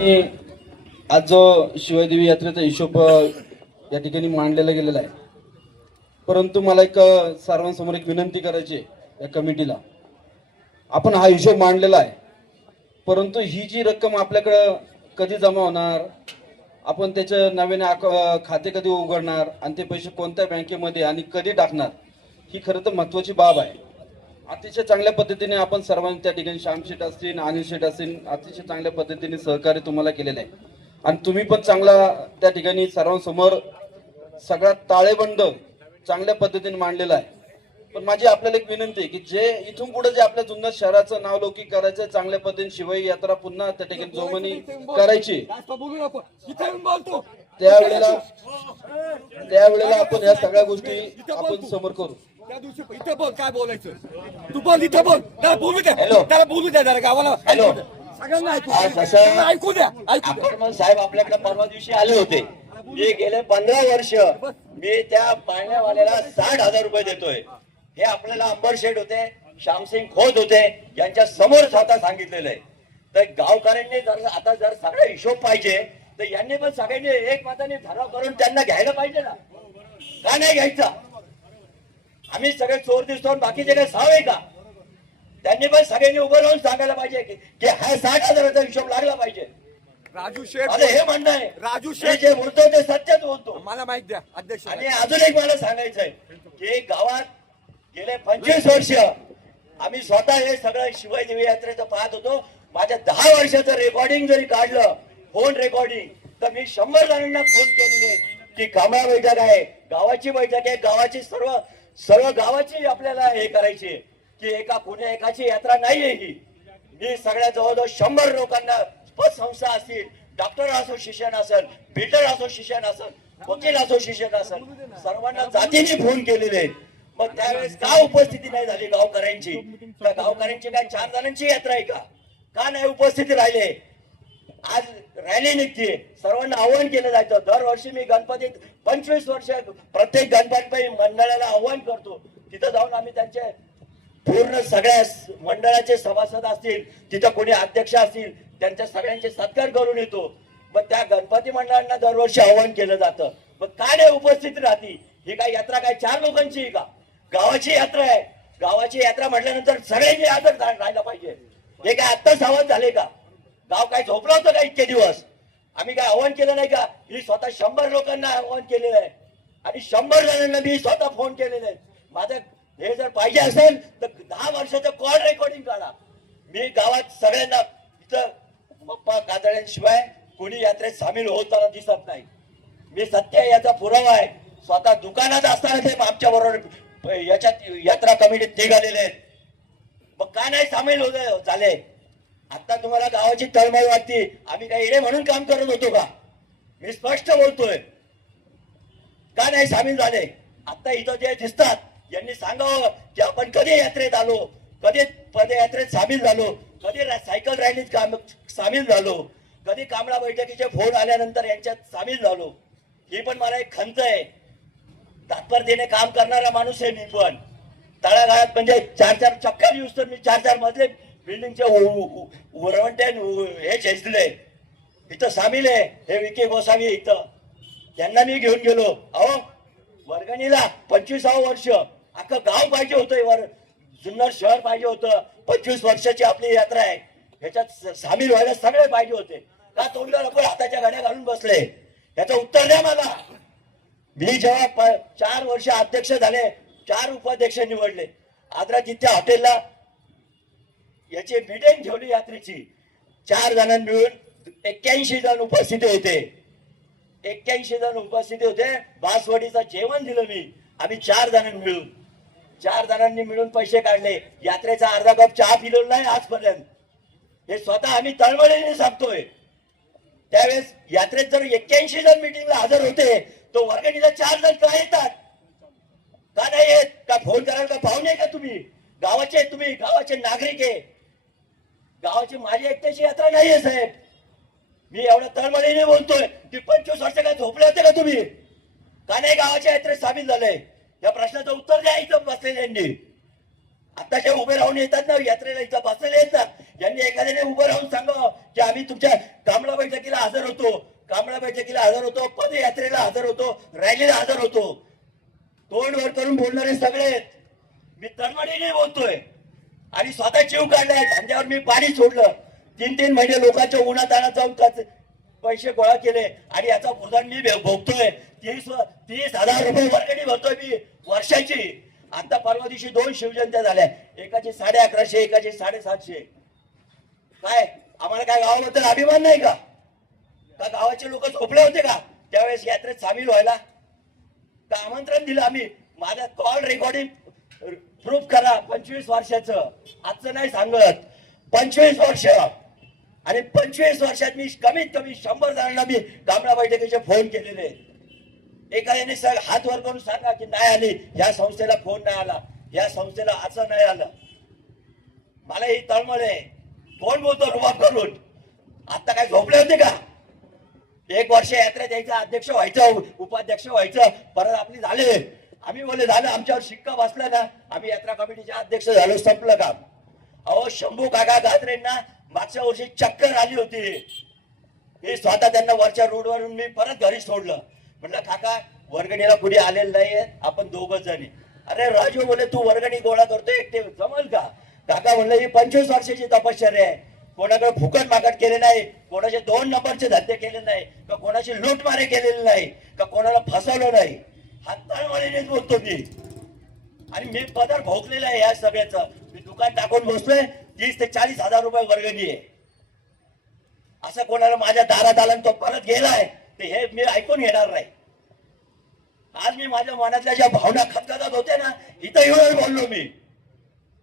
आणि आज जो शिवाजीदेवी यात्रेचा हिशोब या ठिकाणी मांडलेला गेलेला आहे, परंतु मला एक सर्वांसमोर एक विनंती करायची आहे या कमिटीला. आपण हा हिशोब मांडलेला आहे, परंतु ही जी रक्कम आपल्याकडं कधी जमा होणार, आपण त्याचे नव्याने खाते कधी उघडणार आणि ते पैसे कोणत्या बँकेमध्ये आणि कधी टाकणार, ही खरं तर महत्त्वाची बाब आहे. अतिशय चांगल्या पद्धतीने आपण सर्वांनी त्या ठिकाणी श्याम शेठ असतील, अनिल शेठ असतील, अतिशय चांगल्या पद्धतीने सहकार्य तुम्हाला केलेलं आहे आणि तुम्ही पण चांगला त्या ठिकाणी सर्वांसमोर सगळा ताळेबंद चांगल्या पद्धतीने मांडलेला आहे. पण माझी आपल्याला एक विनंती आहे की जे इथून पुढे जे आपल्या जुन्नर शहराचं नावलौकिक करायचं, चांगल्या पद्धतीने शिवाई यात्रा पुन्हा त्या ठिकाणी जोमनी करायची, त्यावेळेला आपण या सगळ्या गोष्टी आपण समोर करू. त्या दिवशी इथे बोल, काय बोलायचं तू बोल, इथे बोल, त्याला बोलू द्या, त्याला बोलू द्या जरा गावाला. हॅलो, सगळ्यांना ऐकू ऐकू द्या, ऐकू द्या. साहेब आपल्याकडे परवा दिवशी आले होते. मी गेले 15 वर्ष मी त्या पाळण्यावाल्याला 60,000 रुपये देतोय. हे आपल्याला अंबर शेठ होते, श्यामसिंग खोत होते, यांच्या समोर स्वतः सांगितलेलं आहे. तर गावकऱ्यांनी जर आता जर सगळा हिशोब पाहिजे तर यांनी पण सगळ्यांनी एक मताने ठराव करून त्यांना घ्यायला पाहिजे ना. का नाही घ्यायचा? आम्ही सगळे चोर दिसतो बाकीचे काय साव आहे का? त्यांनी पण सगळ्यांनी उभं राहून सांगायला पाहिजे की हा 60,000चा हिशोब लागला पाहिजे. राजू शेठ, अरे हे म्हणणं आहे. राजू शेठ शेठ जे बोलतो ते सत्यच बोलतो. मला माहित द्या अध्यक्ष. आणि अजून एक मला सांगायचंय की गावात गेले 25 वर्ष आम्ही स्वतः हे सगळं शिवाजीदेवी यात्रेचं पाहत होतो. माझ्या 10 वर्षाचं रेकॉर्डिंग जरी काढलं, फोन रेकॉर्डिंग, तर मी 100 जणांना फोन केलेले की कांबळा बैठक आहे, गावाची बैठक आहे, गावाची सर्व गावाची आपल्याला हे करायची की एकाची यात्रा नाहीये ही. मी सगळ्या जवळजवळ 100 लोकांना, पतसंस्था असतील, डॉक्टर असोसिएशन असेल, बिल्डर असोसिएशन असेल, वकील असोसिएशन असेल, सर्वांना जातीने फोन केलेले आहेत. मग त्यावेळेस का उपस्थिती नाही झाली गावकऱ्यांची? त्या गावकऱ्यांची काय 4 जणांची यात्रा आहे का नाही उपस्थिती राहिले? आज रॅली निघते, सर्वांना आव्हान केलं जायचं. दरवर्षी मी गणपतीत 25 वर्ष प्रत्येक गणपती मंडळाला आव्हान करतो. तिथं जाऊन आम्ही त्यांचे पूर्ण सगळ्या मंडळाचे सभासद असतील, तिथं कोणी अध्यक्ष असतील, त्यांच्या सगळ्यांचे सत्कार करून येतो. मग त्या गणपती मंडळांना दरवर्षी आव्हान केलं जातं. मग काय नाही उपस्थिती राहती? ही काय यात्रा काय 4 लोकांची आहे का? गावाची यात्रा आहे. गावाची यात्रा म्हटल्यानंतर सगळ्यांनी आदर राहायला पाहिजे. हे काय आत्ताच आव्हान झाले का? गाव काय झोपलं होतं का इतके दिवस? आम्ही काय आव्हान केलं नाही का? मी स्वतः 100 लोकांना आव्हान केलेलं आहे आणि 100 जणांना मी स्वतः फोन केलेले आहेत. माझं हे जर पाहिजे असेल तर 10 वर्षाचं कॉल रेकॉर्डिंग काढा. मी गावात सगळ्यांना, इथं बाप्पा कातळ्यांशिवाय कोणी यात्रेत सामील होताना दिसत नाही. मी सत्य याचा पुरावा आहे. स्वतः दुकानात असताना ते आमच्या बरोबर याच्यात यात्रा कमिटीत निघालेले आहेत. मग का नाही सामील झाले? आता तुम्हाला गावाची तळमळ वाटते. आम्ही काही येणे म्हणून काम करत होतो का? मी स्पष्ट बोलतोय. का नाही सामील झाले? आता इथं जे दिसतात यांनी सांगावं की आपण कधी यात्रेत आलो, कधी पदयात्रेत सामील झालो, कधी सायकल रॅलीत सामील झालो, कधी कांबळा बैठकीचे फोन आल्यानंतर यांच्यात सामील झालो. ही पण मला एक खंत आहे. तात्पर्याने काम करणारा माणूस आहे मी पण. तळागाळात म्हणजे 4-4 चक्कर येऊस तर मी 4-4 मजले बिल्डिंगचे वरवंटे हे झेजले. इथं सामील आहे हे विके गोसावी. इथं त्यांना मी घेऊन गेलो. अहो वर्गणीला 25वं वर्ष अख्खं गाव पाहिजे होतं, जुन्नर शहर पाहिजे होतं. 25 वर्षाची आपली यात्रा आहे, ह्याच्यात सामील व्हायला सगळे पाहिजे होते. का तोंडाला आपण हाताच्या गाड्या घालून बसले? याचं उत्तर द्या मला. मी जेव्हा 4 वर्ष अध्यक्ष झाले, 4 उपाध्यक्ष निवडले. आदरा तिथल्या हॉटेलला याची मीटिंग ठेवली यात्रेची. 4 जणांनी मिळून 81 जण उपस्थित होते. 81 जण उपस्थित होते. बासवडीचं जेवण दिलं मी. आम्ही 4 जणांनी मिळून, 4 जणांनी मिळून पैसे काढले. यात्रेचा अर्धा कप चहा पिलो नाही आजपर्यंत. हे स्वतः आम्ही तळमळीने सांगतोय. त्यावेळेस यात्रेत जर 81 जण मिटिंगला हजर होते तो वर्गणीला 4 जण का येतात? का नाही येत? का फोन कराल का? पाहुणे का तुम्ही? गावाचे, तुम्ही गावाचे नागरिक आहे. गावाची माझी एकट्याची यात्रा नाहीये साहेब. मी एवढ्या तळमळीने बोलतोय की 25 वर्ष काय झोपले होते का तुम्ही? का नाही गावाच्या यात्रेत सामील झाले? या प्रश्नाचं उत्तर द्या इथं बसलेल्यांनी. आता जे उभे राहून येतात ना यात्रेला, इथं बसलेले आहेत ना, यांनी एखाद्याने उभं राहून सांगावं की की आम्ही तुमच्या कांबळा बैठकीला हजर होतो, कांबळा बैठकीला हजर होतो, पदयात्रेला हजर होतो, रॅलीला हजर होतो. तोंड वर करून बोलणारे सगळे आहेत. मी तळमळीने बोलतोय आणि स्वतः जीव काढलाय. त्यांच्यावर मी पाणी सोडलं. 3-3 महिने लोकांच्या उन्हातानात जाऊन पैसे गोळा केले आणि याचा भुर्दंड मी भोगतोय. 30,000 रुपये वर्गणी भरतोय मी वर्षाची. आता परवा दिवशी 2 शिवजयंत्या झाल्या, एकाची 1150, एकाची 750. काय आम्हाला काय गावाबद्दल अभिमान नाही का? गावाचे लोक झोपले होते का त्यावेळेस यात्रेत सामील व्हायला? का आमंत्रण दिलं आम्ही? माझा कॉल रेकॉर्डिंग प्रूफ करा. 25 वर्षाचं, आजचं नाही सांगत, 25 वर्ष. आणि 25 वर्षात मी कमीत कमी 100 जणांना मी कांबळा बैठकीचे फोन केलेले. एखाद्याने हात वर करून सांगा की नाही आली, या संस्थेला फोन नाही आला, या संस्थेला असं नाही आलं. मला ही तळमळ आहे. कोण बोलतो रुबाब करून? आता काय झोपले होते का? 1 वर्ष यात्रेत यायचं, अध्यक्ष व्हायचं, उपाध्यक्ष व्हायचं, परत आपली झाले. आम्ही बोले झालं, आमच्यावर शिक्का बसला ना, आम्ही यात्रा कमिटीचे अध्यक्ष झालो, संपलं काम. अहो शंभू काका गात्रेंना मागच्या वर्षी चक्कर आली होती. मी स्वतः त्यांना वरच्या रोडवरून मी परत घरी सोडलं. म्हटलं काका वर्गणीला कुणी आलेलं नाहीये, आपण 2 जण. अरे राजू बोले तू वर्गणी गोळा करतोय एकटे, जमल का? काका म्हणलं ही 25 वर्षाची तपश्चर्या आहे. कोणाकडे फुकट माकट केले नाही, कोणाचे 2 नंबरचे धंदे केले नाही, का कोणाची लूटमारे केलेली नाही, का कोणाला फसवलं नाही. हाताळवाळीनेच बोलतो मी. आणि मी पदर भोगलेला आहे या सगळ्याचं. मी दुकान टाकून बसलोय, 30 ते 40,000 रुपये वर्गणी आहे. असं कोणाला माझ्या दारात आला तो परत गेलाय ते हे मी ऐकून घेणार नाही. आज मी माझ्या मनातल्या ज्या भावना खतखतात होत्या ना, इथं येऊन बोललो मी,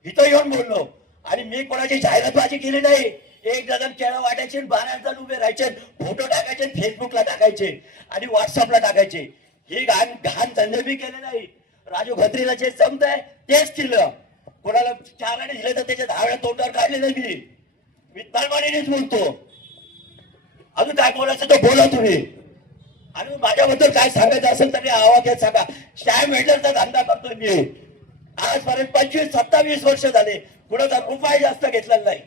इथं येऊन बोललो. आणि मी कोणाची जाहिरातबाजी केली नाही. 1 डझन केळं वाटायचे, 12 जण उभे राहायचे, फोटो टाकायचे, फेसबुकला टाकायचे आणि व्हॉट्सअपला टाकायचे. हे घाण धंदे मी केले नाही. राजू खत्रीला जे जमत आहे तेच केलं. कोणाला 4 आणे दिले तर त्याच्या 10 तोंडावर काढले नाही. मी तळमळीनेच बोलतो. अजून काय बोलायचं तर बोला तुम्ही. आणि माझ्याबद्दल काय सांगायचं असेल तरी आवाक्यात सांगा. स्टॅम्प मेडलचा धंदा करतोय मी. आजपर्यंत 25-27 वर्ष झाले, कुणाचा रुपये जास्त घेतलेला नाही.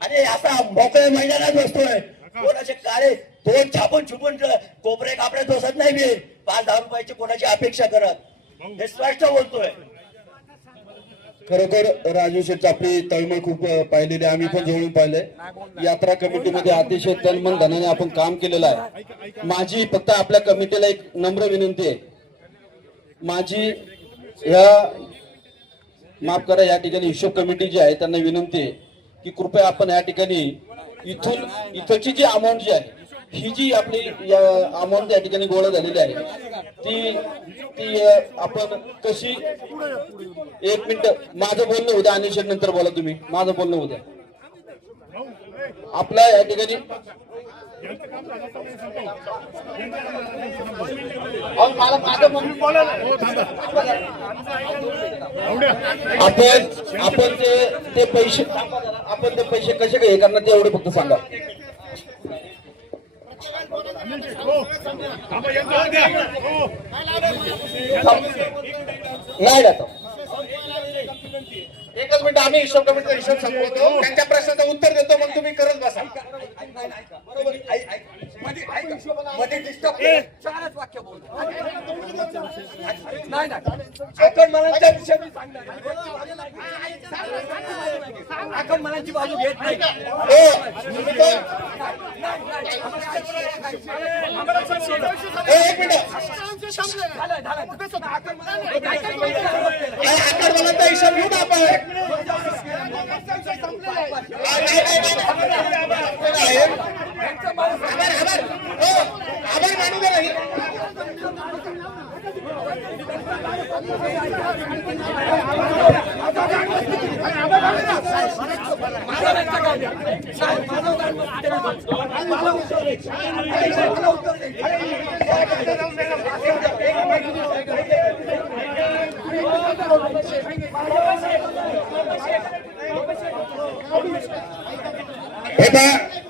आणि असा मोकळ्या मैदानात बसतोय. कोणाचे काळे तोंड छापून छुपून कोपरे कापड्यात बसत नाही मी. 5-10 रुपयाची कोणाची अपेक्षा करत, हे स्पष्ट बोलतोय. खरोखर राजू शेठ आपली तळमळ खूप पाहिलेली, आम्ही पण जवळून पाहिलंय. यात्रा कमिटीमध्ये अतिशय तनमन धनाने आपण काम केलेलं आहे. माझी फक्त आपल्या कमिटीला एक नम्र विनंती आहे. माझी माफ करा, या ठिकाणी हिशोब कमिटी जी आहे त्यांना विनंती आहे की कृपया आपण या ठिकाणी इथची जी अमाऊंट जी आहे, ही जी आपली अमाऊंट या ठिकाणी गोळा झालेली आहे ती आपण कशी. 1 मिनिट माझं बोलणं होतं आणि नंतर बोला तुम्ही. माझं बोलणं होतं आपल्या या ठिकाणी. आपण ते पैसे कसे हे करणार ते एवढे फक्त सांगा. नाही राहतो. एकच मिनिट, आम्ही हिशोब कमिटीचा हिशोब संपवतो, त्यांच्या प्रश्नाचं उत्तर देतो, मग तुम्ही करत बसा. बरोबर मध्ये डिस्टर्ब 4च वाक्य बोलतो. नाही आकणमानांच्या विषयी मी सांगणार. आकणमानांची बाजू घेत नाही. एक मिनिट, आकणमानांचा हिशोब घेऊ ना आपण. आभार मानू दे.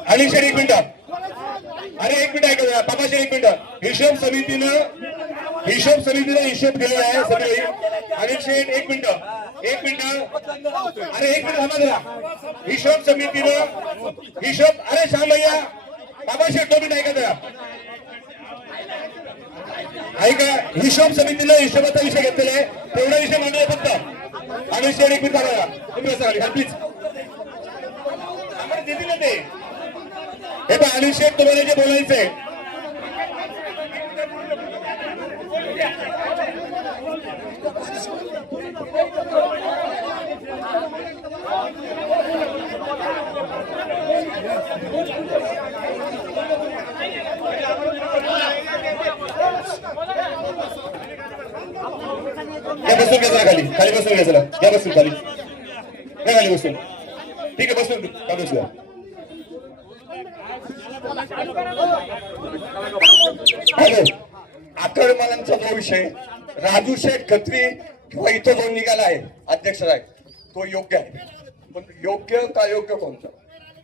अनिशर 1 मिनिट. अरे 1 मिनिट ऐका बाबाशे, 1 मिनिट. हिशोब समितीनं हिशोब समितीला हिशोब केलेला आहे सगळे. अनिल शेठ एक मिनिट अरे एक मिनिट थांबा जरा. हिशोब समितीनं हिशोब अरे श्याम भैया बाबा शेठ 2 मिनिट ऐका जरा ऐका. हिशोब समितीनं हिशोबाचा विषय घेतलेला आहे तेवढा विषय मांडूया फक्त. अनिल शेठ एक मिनिट थांबा प्लीज आम्हाला देतील ना ते. हे पण अनिल शेठ तुम्हाला जे बोलायचंय या बसून घ्या जरा खाली खाली बसून घ्या जरा या बसून खाली या खाली बसून. ठीक आहे बसून का बसूया. हॅलो आकडमानांचा जो विषय राजू शेठ खत्री किंवा इथं जो निघाला आहे अध्यक्ष राय तो योग्य आहे. पण योग्य का योग्य कोणतं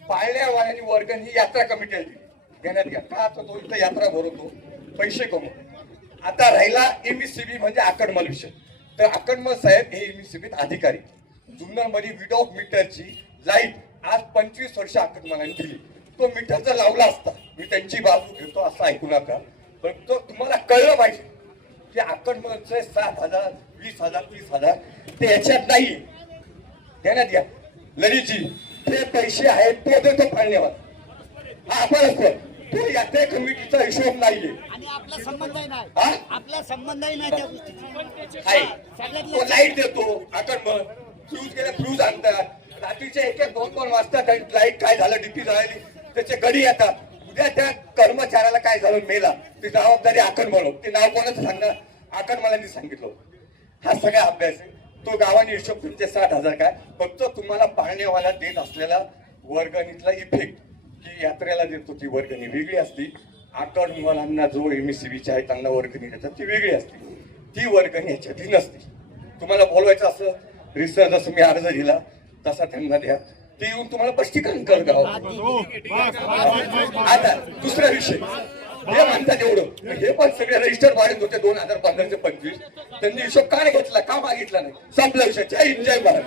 पाळण्यावाल्यांनी वर्गण ही यात्रा कमिटीला दिली घेण्यात घ्या का आता तो इथं यात्रा भरवतो पैसे कमवतो. आता राहिला एमईसीबी म्हणजे आकडमल विषय. तर आकडमल साहेब हे एमईसीबीत अधिकारी जुन्नरमध्ये विदाउट मीटरची लाईट आज 25 वर्ष आकडमलांनी दिली. तो मीटर जर लावला असता मी त्यांची बाजू घेतो असं ऐकू नका पण तो तुम्हाला कळलं पाहिजे की आकडमलचे 7,000 20,000 30,000 ते याच्यात नाही देण्यात घ्या. ललितजी ते पैसे आहेत तो देतो पाळण्यावर हा आपण तो यात्रे कमिटीचा हिशोब नाहीये आणि आपला संबंधही नाही हा? आपला संबंधही नाही त्या गोष्टीचा. आहे तो लाईट देतो आकडमल फ्यूज गेले फ्यूज आणतात रात्रीचे 1-2 वाजता लाईट काय झालं डीपी झाली त्याचे गडी येतात. उद्या त्या कर्मचाऱ्याला काय झालं मेला ती जबाबदारी आकडमल ते नाव कोणाचं सांगणार आकडमलांनी सांगितलं. हा सगळा अभ्यास आहे तो गावाने हिशोब तुमचे 60,000 काय फक्त तुम्हाला पाळण्यावाला देत असलेला वर्गणीतला इफेक्ट की यात्रेला देतो ती वर्गणी वेगळी असती. आकडमलांना जो एमईसीबीच्या आहे त्यांना वर्गणी देतात ती वेगळी असते. ती वर्गणी याच्यातली नसते. तुम्हाला बोलवायचं असं रिसर्च जसं मी अर्ज दिला तसा त्यांना द्या ते येऊन तुम्हाला स्पष्टीकरण कर गाव. आता दुसरा विषय हे म्हणतात एवढं हे पण सगळे रजिस्टर वाढत होते 2015 ते 25 त्यांनी हिशोब का नाही घेतला का मागितला नाही संपला विषय. जय हिंद जय महाराज.